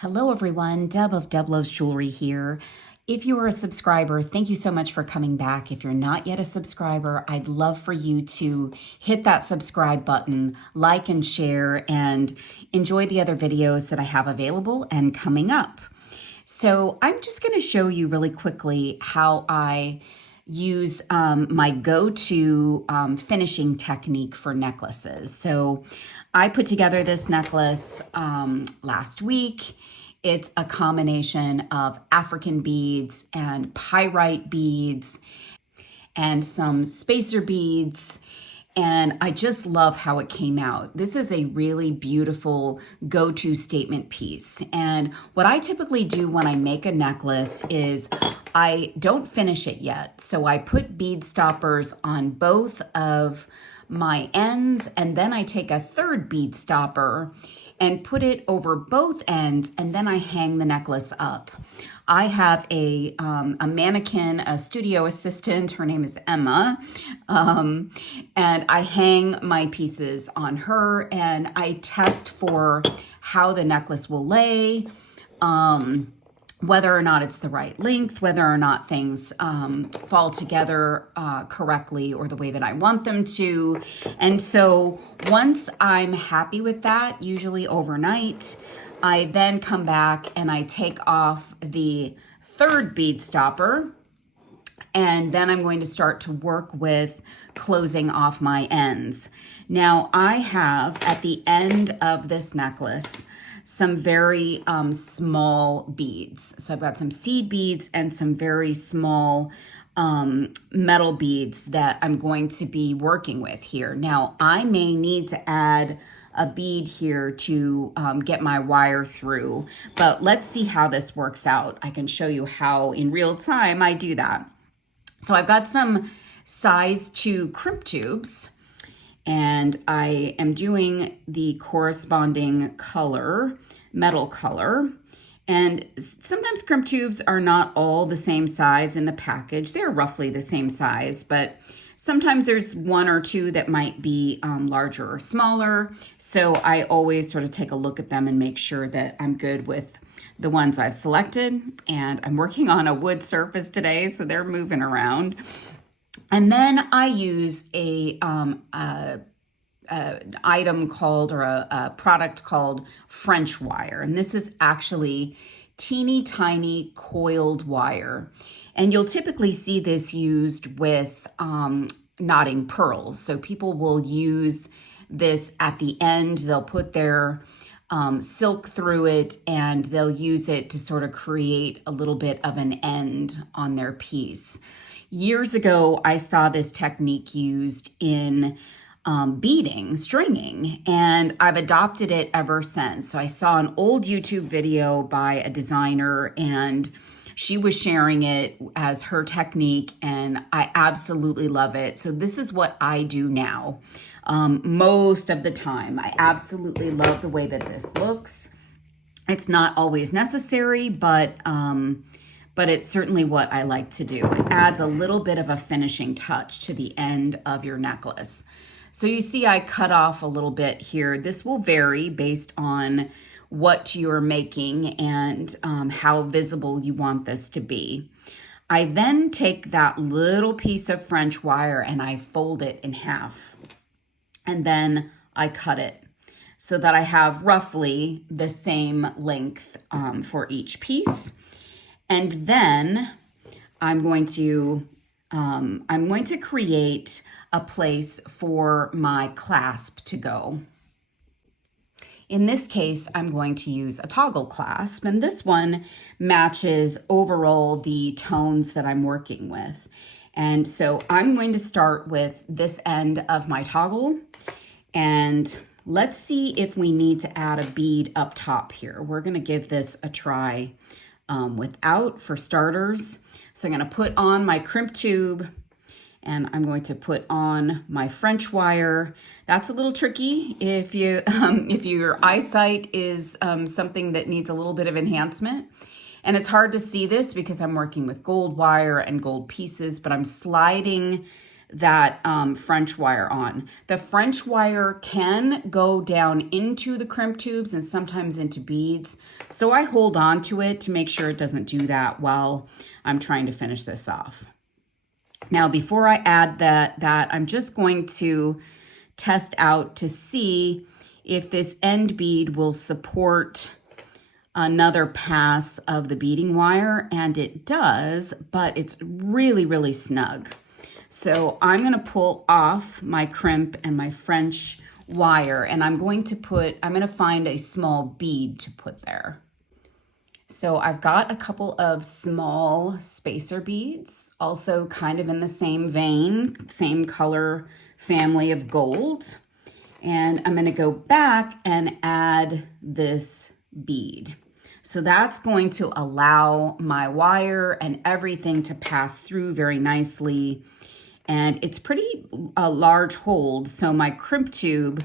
Hello everyone, Deb of Deb Loves Jewelry here. If you are a subscriber, thank you so much for coming back. If you're not yet a subscriber, I'd love for you to hit that subscribe button, like and share, and enjoy the other videos that I have available and coming up. So I'm just going to show you really quickly how I use my go-to finishing technique for necklaces. So I put together this necklace last week. It's a combination of African beads and pyrite beads and some spacer beads. And I just love how it came out. This is a really beautiful go-to statement piece. And what I typically do when I make a necklace is I don't finish it yet. So I put bead stoppers on both of my ends, and then I take a third bead stopper and put it over both ends, and then I hang the necklace up. I have a mannequin, a studio assistant, her name is Emma, and I hang my pieces on her, and I test for how the necklace will lay, whether or not it's the right length, whether or not things fall together correctly or the way that I want them to. And so once I'm happy with that, usually overnight, I then come back and I take off the third bead stopper, and then I'm going to start to work with closing off my ends. Now I have at the end of this necklace some very small beads. So I've got some seed beads and some very small metal beads that I'm going to be working with here. Now I may need to add a bead here to get my wire through, but let's see how this works out. I can show you how in real time I do that. So I've got some size 2 crimp tubes, and I am doing the corresponding color, metal color. And sometimes crimp tubes are not all the same size in the package. They're roughly the same size, but sometimes there's one or two that might be larger or smaller. So I always sort of take a look at them and make sure that I'm good with the ones I've selected. And I'm working on a wood surface today, so they're moving around. And then I use a item called, or a product called French wire. And this is actually teeny tiny coiled wire. And you'll typically see this used with knotting pearls. So people will use this at the end. They'll put their silk through it, and they'll use it to sort of create a little bit of an end on their piece. Years ago, I saw this technique used in beading, stringing, and I've adopted it ever since. So I saw an old YouTube video by a designer, and she was sharing it as her technique, and I absolutely love it. So this is what I do now most of the time. I absolutely love the way that this looks. It's not always necessary, but it's certainly what I like to do. It adds a little bit of a finishing touch to the end of your necklace. So you see I cut off a little bit here. This will vary based on what you're making and how visible you want this to be. I then take that little piece of French wire and I fold it in half. And then I cut it so that I have roughly the same length for each piece. And then I'm going to create a place for my clasp to go. In this case, I'm going to use a toggle clasp, and this one matches overall the tones that I'm working with. And so I'm going to start with this end of my toggle, and let's see if we need to add a bead up top here. We're going to give this a try without, for starters. So I'm going to put on my crimp tube, and I'm going to put on my French wire. That's a little tricky if your eyesight is something that needs a little bit of enhancement. And it's hard to see this because I'm working with gold wire and gold pieces, but I'm sliding that French wire on. The French wire can go down into the crimp tubes and sometimes into beads. So I hold on to it to make sure it doesn't do that while I'm trying to finish this off. Now, before I add that I'm just going to test out to see if this end bead will support another pass of the beading wire, and it does, but it's really, really snug. So I'm going to pull off my crimp and my French wire, and I'm going to find a small bead to put there. So I've got a couple of small spacer beads, also kind of in the same vein, same color family of gold. And I'm going to go back and add this bead. So that's going to allow my wire and everything to pass through very nicely. And it's pretty large hold, so my crimp tube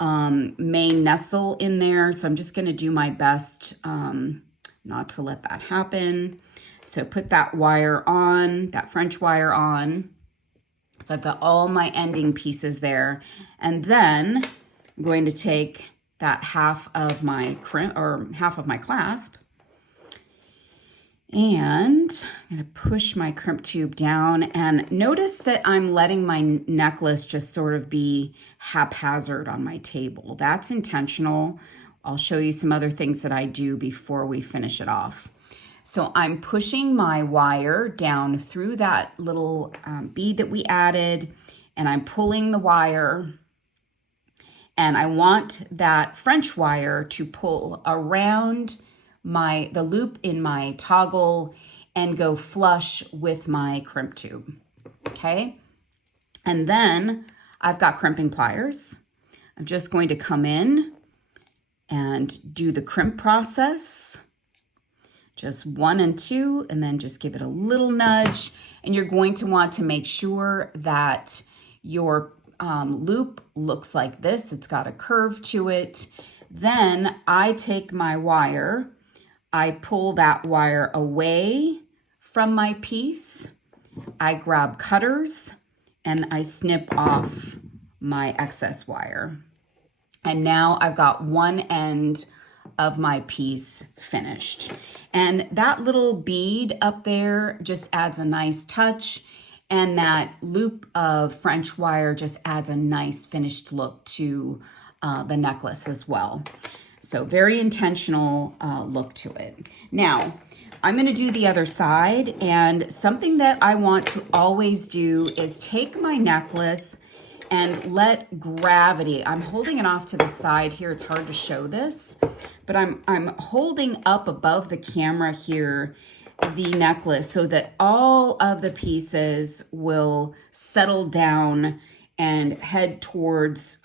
may nestle in there. So I'm just going to do my best not to let that happen. So put that wire on, that French wire on. So I've got all my ending pieces there. And then I'm going to take that half of my crimp or half of my clasp, and I'm going to push my crimp tube down, and notice that I'm letting my necklace just sort of be haphazard on my table. That's intentional. I'll show you some other things that I do before we finish it off. So I'm pushing my wire down through that little bead that we added, and I'm pulling the wire. And I want that French wire to pull around the loop in my toggle and go flush with my crimp tube, okay? And then I've got crimping pliers. I'm just going to come in and do the crimp process, just 1 and 2, and then just give it a little nudge. And you're going to want to make sure that your loop looks like this. It's got a curve to it. Then I take my wire, I pull that wire away from my piece, I grab cutters, and I snip off my excess wire. And now I've got one end of my piece finished. And that little bead up there just adds a nice touch. And that loop of French wire just adds a nice finished look to the necklace as well. So very intentional look to it. Now, I'm going to do the other side. And something that I want to always do is take my necklace and let gravity, I'm holding it off to the side here. It's hard to show this, but I'm holding up above the camera here the necklace so that all of the pieces will settle down and head towards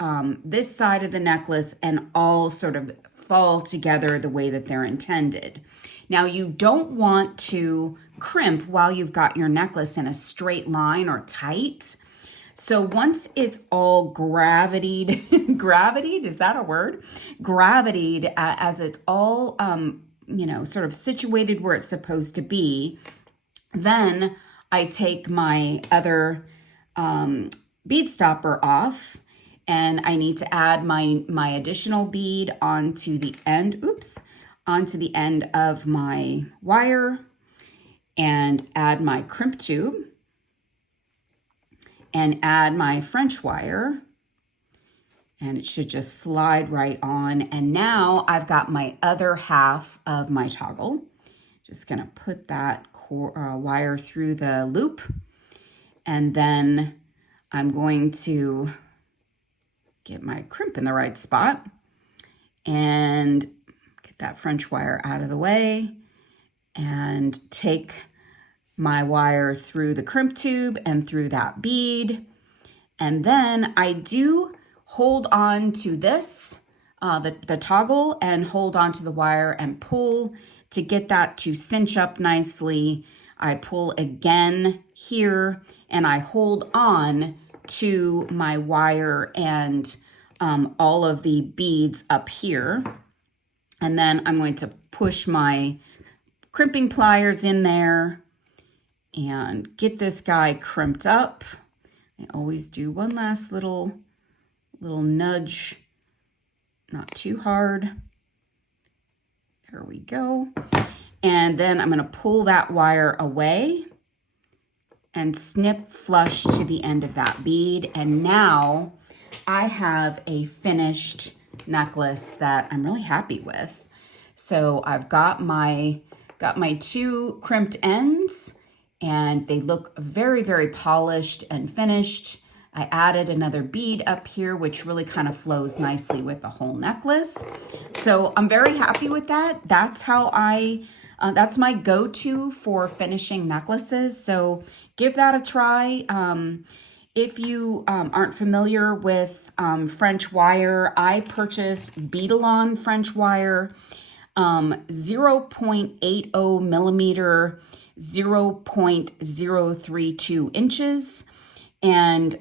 this side of the necklace and all sort of fall together the way that they're intended. Now, you don't want to crimp while you've got your necklace in a straight line or tight. So once it's all gravitied, gravitied, is that a word? Gravitied, as it's all sort of situated where it's supposed to be, then I take my other bead stopper off, and I need to add my additional bead onto the end, onto the end of my wire, and add my crimp tube, and add my French wire. And it should just slide right on. And now I've got my other half of my toggle. Just gonna put that wire through the loop. And then I'm going to get my crimp in the right spot and get that French wire out of the way and take my wire through the crimp tube and through that bead. And then I do hold on to this, the toggle, and hold on to the wire and pull to get that to cinch up nicely. I pull again here and I hold on to my wire and all of the beads up here. And then I'm going to push my crimping pliers in there and get this guy crimped up. I always do one last little nudge, not too hard. There we go. And then I'm going to pull that wire away and snip flush to the end of that bead. And now I have a finished necklace that I'm really happy with. So I've got my two crimped ends, and they look very, very polished and finished. I added another bead up here, which really kind of flows nicely with the whole necklace. So I'm very happy with that. That's how that's my go-to for finishing necklaces. So give that a try. If you aren't familiar with French wire, I purchased Beadalon French wire, 0.80 millimeter, 0.032 inches. And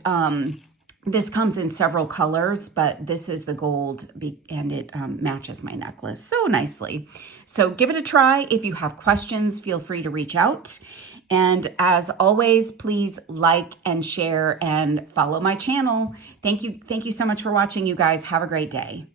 this comes in several colors, but this is the gold and it matches my necklace so nicely. So give it a try. If you have questions, feel free to reach out. And as always, please like and share and follow my channel. Thank you so much for watching, you guys. Have a great day.